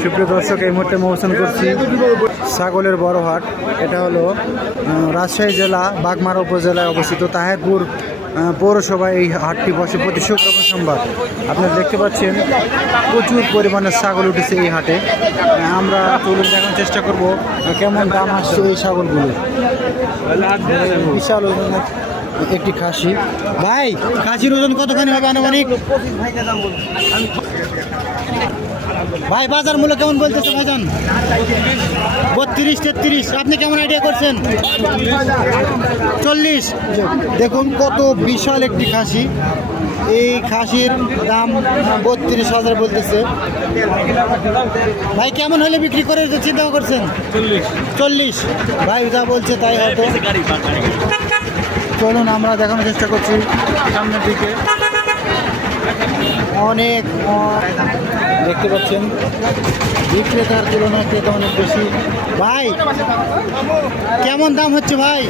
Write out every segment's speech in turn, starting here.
সুপ্রিয় দর্শক, এই মুহূর্তে অবস্থান করছি ছাগলের বড় হাট। এটা হলো রাজশাহী জেলা বাগমারা উপজেলায় অবস্থিত তাহেরপুর পৌরসভায় এই হাটটি বসে প্রতি শুক্রবার সোমবার। আপনারা দেখতে পাচ্ছেন প্রচুর পরিমাণে ছাগল উঠেছে এই হাটে। আমরা চলুন দেখানোর চেষ্টা করব কেমন দাম আসছে এই ছাগলগুলো। বিশাল ওজনের একটি খাসি। ভাই, খাসির ওজন কতখানি হবে আনুমানিক? ভাই, বাজার মূল্য কেমন বলতেছে ভাইজান? 32-33। আপনি কেমন আইডিয়া করছেন? 40। দেখুন কত বিশাল একটি খাসি। এই খাসির দাম 32,000 বলতেছে। ভাই, কেমন হলে বিক্রি করে চিন্তা করছেন? 40। ভাই যা বলছে তাই হয়তো। চলুন আমরা দেখানোর চেষ্টা করছি সামনের দিকে। অনেক দেখতে পাচ্ছেন বিক্রেতার তুলনায় ক্রেতা অনেক বেশি। ভাই, কেমন দাম হচ্ছে ভাই?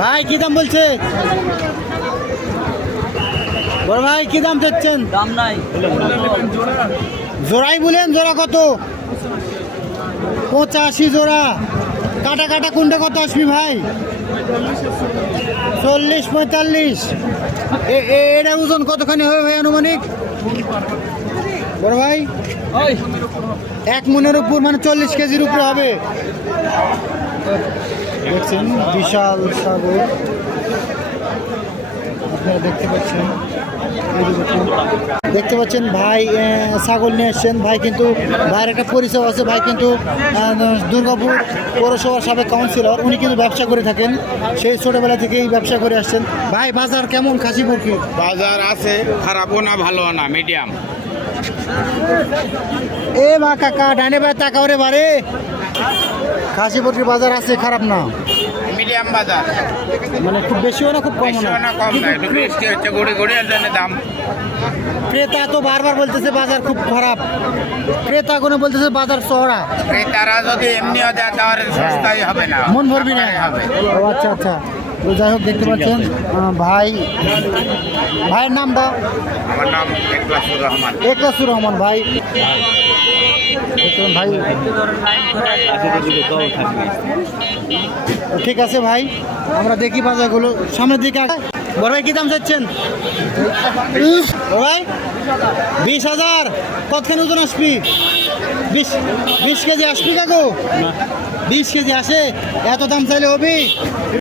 ভাই কি দাম বলছে? বড় ভাই কি দাম চাচ্ছেন? দাম নাই, জোড়াই বলেন। জোড়া কত? 85 জোড়া। কাটা কাটা কোনটা কত আসবি ভাই? 40-45। এটা ওজন কতখানি হবে ভাই আনুমানিক? বড় ভাই 1 মনের উপর, মানে 40 কেজির উপরে হবে। দেখছেন বিশাল ছাগল আপনারা দেখতে পাচ্ছেন। দেখতে পাচ্ছেন ভাই ছাগল নিয়ে এসছেন। ভাই কিন্তু ভাইয়ের একটা পরিচয় আছে। ভাই কিন্তু দুর্গাপুর পৌরসভার সাবেক কাউন্সিলর। উনি কিন্তু ব্যবসা করে থাকেন, সেই ছোটবেলা থেকেই ব্যবসা করে আসছেন। ভাই, বাজার কেমন খাসি মুরগি? বাজার আছে, খারাপও না ভালো না, মিডিয়াম। এ মা কাকা, ডানে ভাই টাকা ওরে বারে। খাসি মুরগির বাজার আছে, খারাপ না, মিডিয়াম বাজার। মানে খুব বেশিও না খুব কম বেশিও না, কম না, একটু বৃষ্টি হচ্ছে, গড়ে গড়ে এর জন্য দাম। ক্রেতা তো বারবার বলতেছে বাজার খুব খারাপ। ক্রেতা কোনো বলতেছে বাজার চড়া। তারা যদি এমনিও দেয় তাহলে সস্তাই হবে না, মন ভরবি না হবে। ও আচ্ছা আচ্ছা। তো যাই হোক, দেখতে পাচ্ছেন ভাই, ভাইয়ের নামটা? আমার নাম একলাসুর রহমান। একলাসুর রহমান। ভাই দেখুন ভাই, ঠিক আছে ভাই, আমরা দেখি বাজারগুলো সামনের দিকে। বড় ভাই কি দাম চাচ্ছেন? ভাই 20,000। কতখানি ওজন আসবি? 20 কেজি আসবি কাকু? 20 কেজি আসে? এত দাম চাইলে হবি?